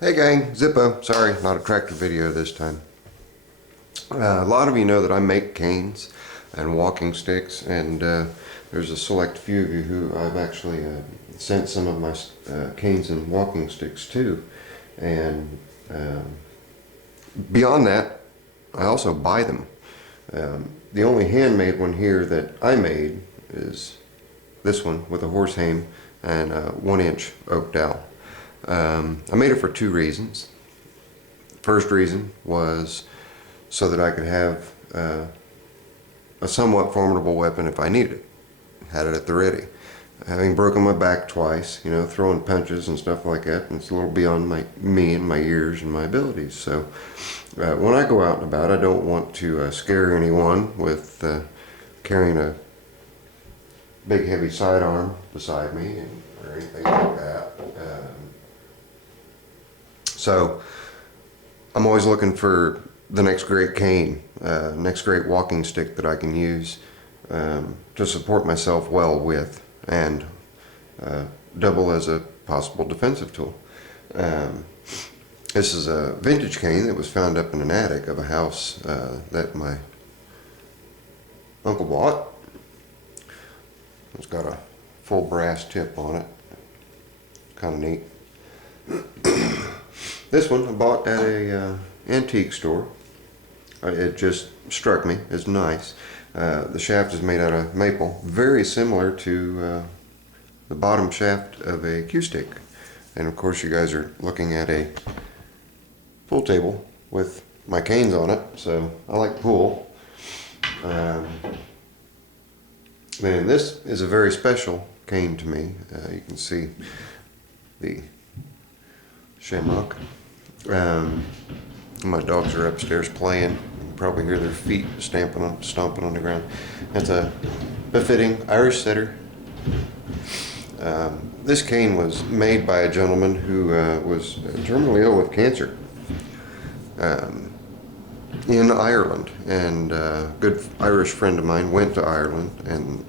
Hey gang, Zippo. Sorry, not a tractor video this time. A lot of you know that I make canes and walking sticks, and there's a select few of you who I've actually sent some of my canes and walking sticks to. And beyond that, I also buy them. The only handmade one here that I made is this one with a horse hame and a 1-inch oak dowel. I made it for two reasons. First reason was so that I could have a somewhat formidable weapon if I needed it. Had it at the ready. Having broken my back twice, you know, throwing punches and stuff like that, and it's a little beyond me and my years and my abilities. So when I go out and about, I don't want to scare anyone with carrying a big heavy sidearm beside me or anything like that. So I'm always looking for the next great cane, next great walking stick that I can use to support myself well with, and double as a possible defensive tool. This is a vintage cane that was found up in an attic of a house that my uncle bought. It's got a full brass tip on it. Kind of neat. This one I bought at a antique store. It just struck me as nice. The shaft is made out of maple, very similar to the bottom shaft of a cue stick. And of course you guys are looking at a pool table with my canes on it, so I like pool. And this is a very special cane to me. You can see the shamrock. My dogs are upstairs playing. You can probably hear their feet stomping on the ground. That's a befitting Irish setter. This cane was made by a gentleman who was terminally ill with cancer in Ireland, and a good Irish friend of mine went to Ireland and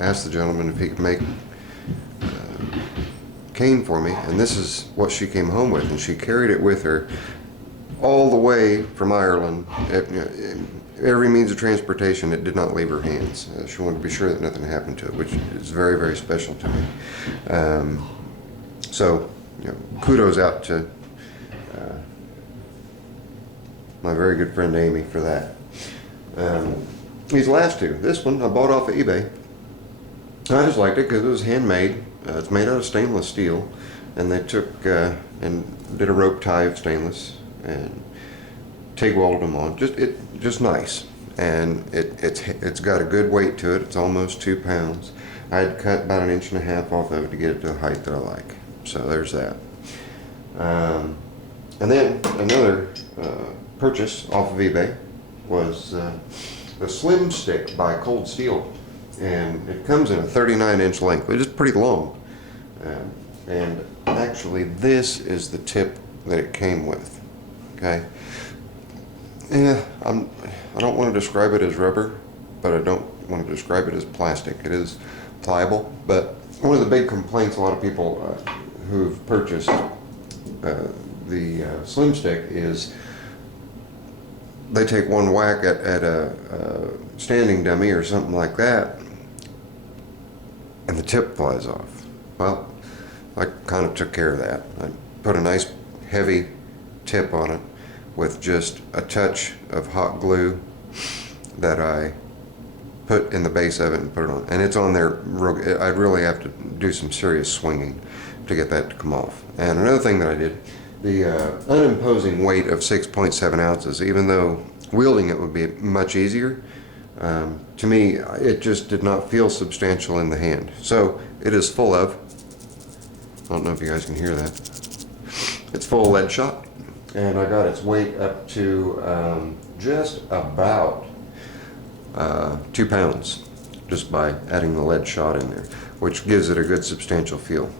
asked the gentleman if he could make cane for me, and this is what she came home with, and she carried it with her all the way from Ireland. Every means of transportation, it did not leave her hands. She wanted to be sure that nothing happened to it, which is very, very special to me. So, you know, kudos out to my very good friend Amy for that. These last two, this one I bought off of eBay. I just liked it because it was handmade. It's made out of stainless steel, and they took and did a rope tie of stainless and TIG welded them on. Just nice, and it's got a good weight to it. It's almost 2 pounds. I had cut about 1.5 inches off of it to get it to the height that I like. So there's that. And then another purchase off of eBay was the Slim Stick by Cold Steel. And it comes in a 39-inch length, which is pretty long. And actually, this is the tip that it came with. Okay. Yeah, I don't want to describe it as rubber, but I don't want to describe it as plastic. It is pliable, but one of the big complaints a lot of people who've purchased the Slim Stick is they take one whack at a standing dummy or something like that, and the tip flies off. Well, I kind of took care of that. I put a nice heavy tip on it with just a touch of hot glue that I put in the base of it and put it on. And it's on there. I'd really have to do some serious swinging to get that to come off. And another thing that I did, the unimposing weight of 6.7 ounces, even though wielding it would be much easier, to me, it just did not feel substantial in the hand. So it is full of, I don't know if you guys can hear that, it's full of lead shot. And I got its weight up to just about 2 pounds, just by adding the lead shot in there, which gives it a good substantial feel.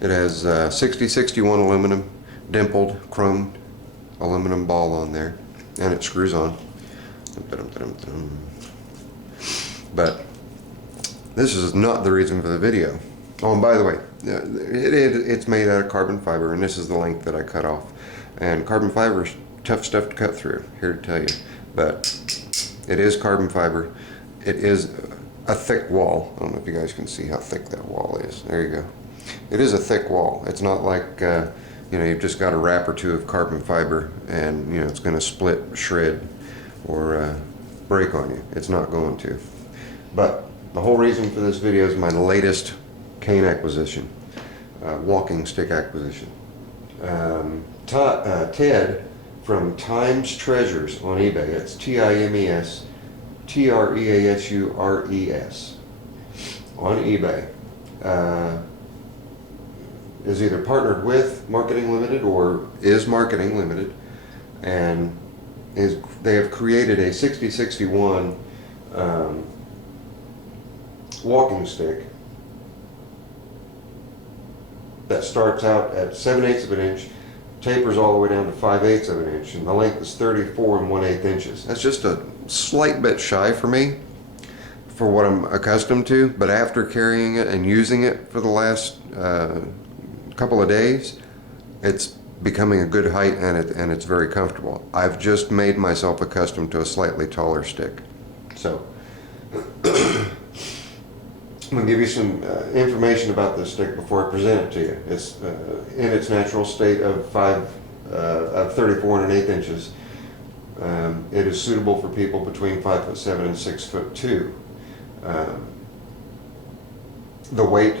It has 6061 aluminum, dimpled, chromed aluminum ball on there, and it screws on. But this is not the reason for the video. Oh, and by the way, it's made out of carbon fiber, and this is the length that I cut off. And carbon fiber is tough stuff to cut through, here to tell you. But it is carbon fiber. It is a thick wall. I don't know if you guys can see how thick that wall is. There you go. It is a thick wall. It's not like, you've just got a wrap or two of carbon fiber and, it's going to split, shred, or break on you. It's not going to. But the whole reason for this video is my latest cane acquisition, walking stick acquisition. Ted from Times Treasures on eBay. It's TIMES TREASURES on eBay. Is either partnered with Marketing Limited or is Marketing Limited, and they have created a 6061 walking stick that starts out at 7/8 of an inch, tapers all the way down to 5/8 of an inch, and the length is 34 1/8 inches. That's just a slight bit shy for me for what I'm accustomed to, but after carrying it and using it for the last couple of days, it's becoming a good height, and it's very comfortable. I've just made myself accustomed to a slightly taller stick. So I'm going to give you some information about this stick before I present it to you. It's in its natural state of 34 1/8 inches. It is suitable for people between 5'7" and 6'2". The weight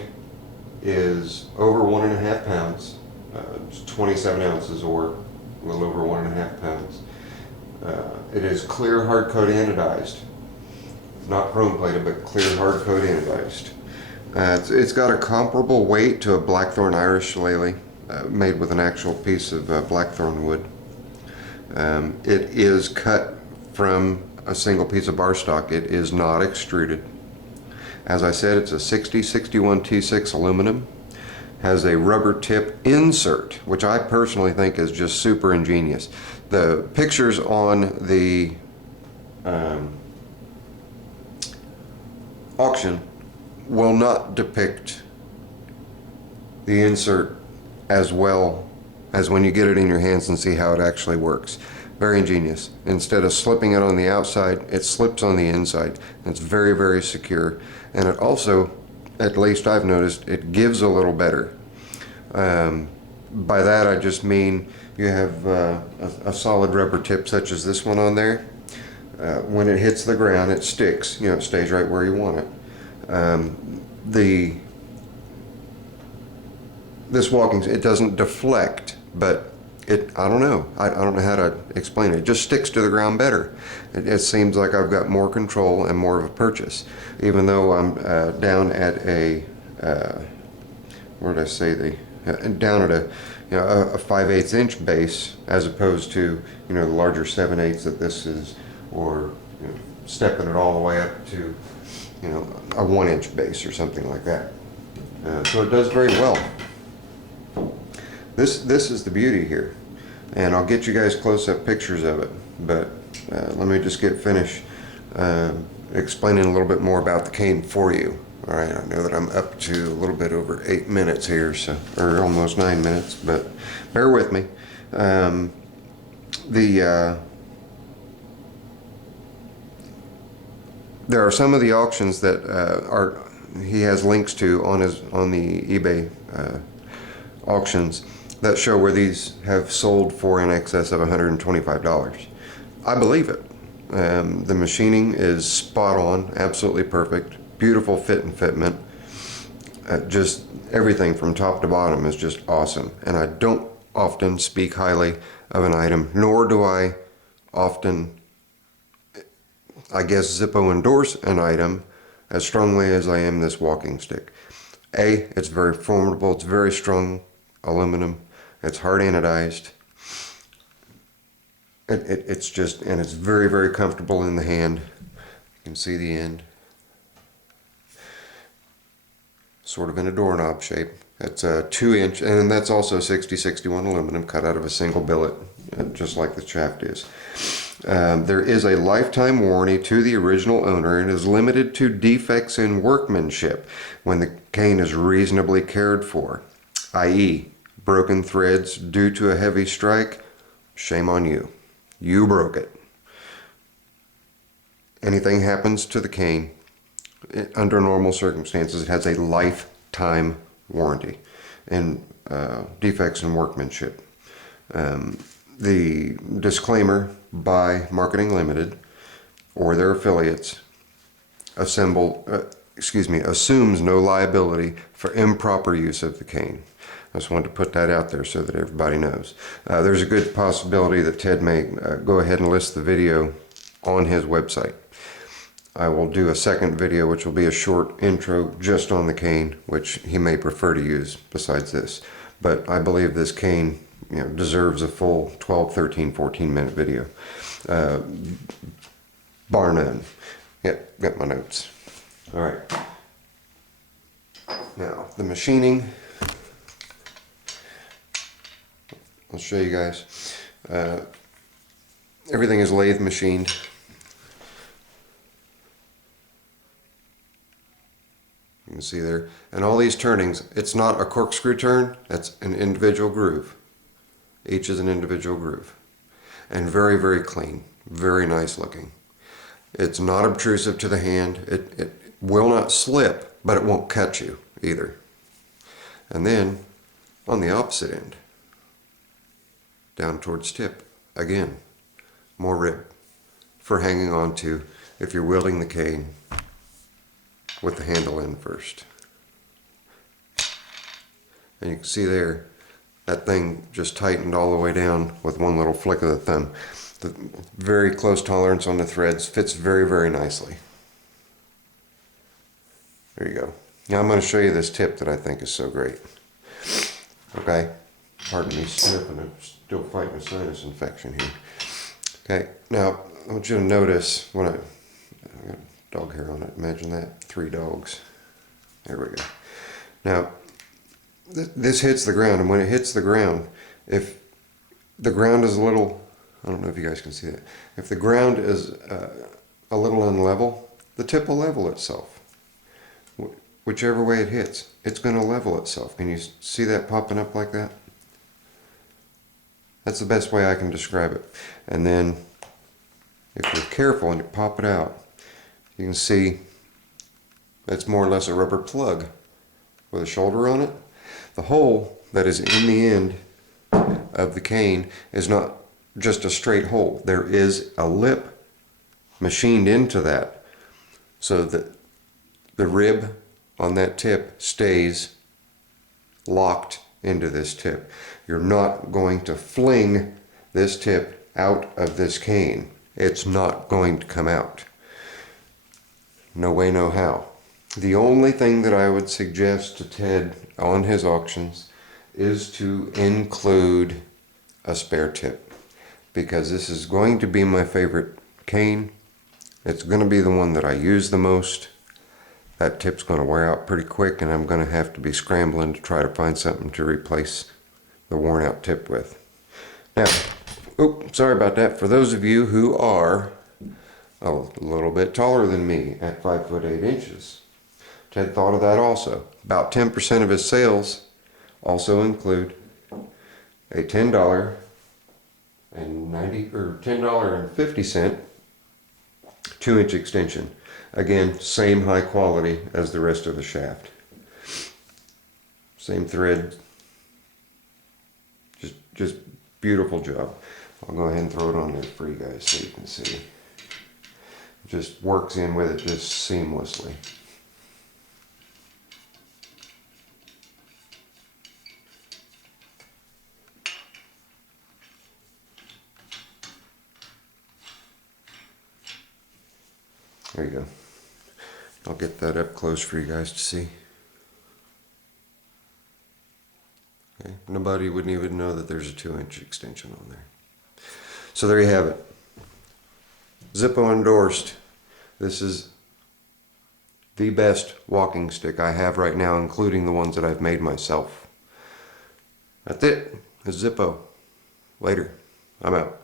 is over 1.5 pounds. It's 27 ounces, or a little over 1.5 pounds. It is clear hard coat anodized. Not chrome plated, but clear hard coat anodized. It's got a comparable weight to a blackthorn Irish shillelagh, made with an actual piece of blackthorn wood. It is cut from a single piece of bar stock. It is not extruded. As I said, it's a 6061 T6 aluminum. Has a rubber tip insert, which I personally think is just super ingenious. The pictures on the auction will not depict the insert as well as when you get it in your hands and see how it actually works. Very ingenious. Instead of slipping it on the outside, it slips on the inside. It's very, very secure. And it also, at least I've noticed, it gives a little better. By that I just mean you have a solid rubber tip such as this one on there. When it hits the ground, it sticks. It stays right where you want it. This walking, it doesn't deflect, but I don't know. I don't know how to explain it. It just sticks to the ground better. It seems like I've got more control and more of a purchase, even though I'm down at a where did I say down at a 5/8 inch base, as opposed to the larger 7/8 that this is, or stepping it all the way up to a 1 inch base or something like that. So it does very well. This is the beauty here, and I'll get you guys close-up pictures of it, but let me just get finished explaining a little bit more about the cane for you. All right, I know that I'm up to a little bit over 8 minutes here, or almost 9 minutes, but bear with me. There are some of the auctions that he has links to on the eBay auctions that show where these have sold for in excess of $125. I believe it. The machining is spot on, absolutely perfect, beautiful fit and fitment. Just everything from top to bottom is just awesome. And I don't often speak highly of an item, nor do I often, I guess, Zippo endorse an item as strongly as I am this walking stick. It's very formidable, it's very strong aluminum, it's hard anodized. It's just, and it's very, very comfortable in the hand. You can see the end. Sort of in a doorknob shape. That's a 2 inch, and that's also 6061 aluminum cut out of a single billet, just like the shaft is. There is a lifetime warranty to the original owner and is limited to defects in workmanship when the cane is reasonably cared for, i.e. broken threads due to a heavy strike. Shame on you. You broke it. Anything happens to the cane, under normal circumstances, it has a lifetime warranty and defects in workmanship. The disclaimer by Marketing Limited or their affiliates assumes no liability for improper use of the cane. I just wanted to put that out there so that everybody knows. There's a good possibility that Ted may go ahead and list the video on his website. I will do a second video which will be a short intro just on the cane, which he may prefer to use besides this. But I believe this cane, deserves a full 12, 13, 14 minute video. Bar none. Yep, got my notes. All right. Now, the machining. I'll show you guys. Everything is lathe machined. You can see there. And all these turnings, it's not a corkscrew turn, that's an individual groove. Each is an individual groove. And very, very clean. Very nice looking. It's not obtrusive to the hand. It will not slip, but it won't cut you either. And then, on the opposite end, down towards tip, again, more rib for hanging on to if you're wielding the cane with the handle in first. And you can see there, that thing just tightened all the way down with one little flick of the thumb. The very close tolerance on the threads, fits very, very nicely. There you go. Now I'm going to show you this tip that I think is so great. Okay, pardon me sniffing, I'm still fighting a sinus infection here. Okay, now I want you to notice when I got dog hair on it, imagine that, 3 dogs. There we go. Now, this hits the ground, and when it hits the ground, if the ground is a little, I don't know if you guys can see that, if the ground is a little unlevel, the tip will level itself. Whichever way it hits, it's going to level itself. Can you see that popping up like that? That's the best way I can describe it. And then, if you're careful and you pop it out, you can see that's more or less a rubber plug with a shoulder on it. The hole that is in the end of the cane is not just a straight hole. There is a lip machined into that so that the rib on that tip stays locked into this tip. You're not going to fling this tip out of this cane. It's not going to come out. No way, no how. The only thing that I would suggest to Ted on his auctions is to include a spare tip, because this is going to be my favorite cane. It's going to be the one that I use the most. That tip's going to wear out pretty quick, and I'm going to have to be scrambling to try to find something to replace the worn out tip with. Now, sorry about that. For those of you who are a little bit taller than me at 5'8". Ted thought of that also. About 10% of his sales also include a $10.50 2-inch extension. Again, same high quality as the rest of the shaft. Same thread. Just beautiful job. I'll go ahead and throw it on there for you guys so you can see. Just works in with it just seamlessly. There you go. I'll get that up close for you guys to see. Okay. Nobody wouldn't even know that there's a 2-inch extension on there. So there you have it. Zippo endorsed. This is the best walking stick I have right now, including the ones that I've made myself. That's it. It's Zippo. Later. I'm out.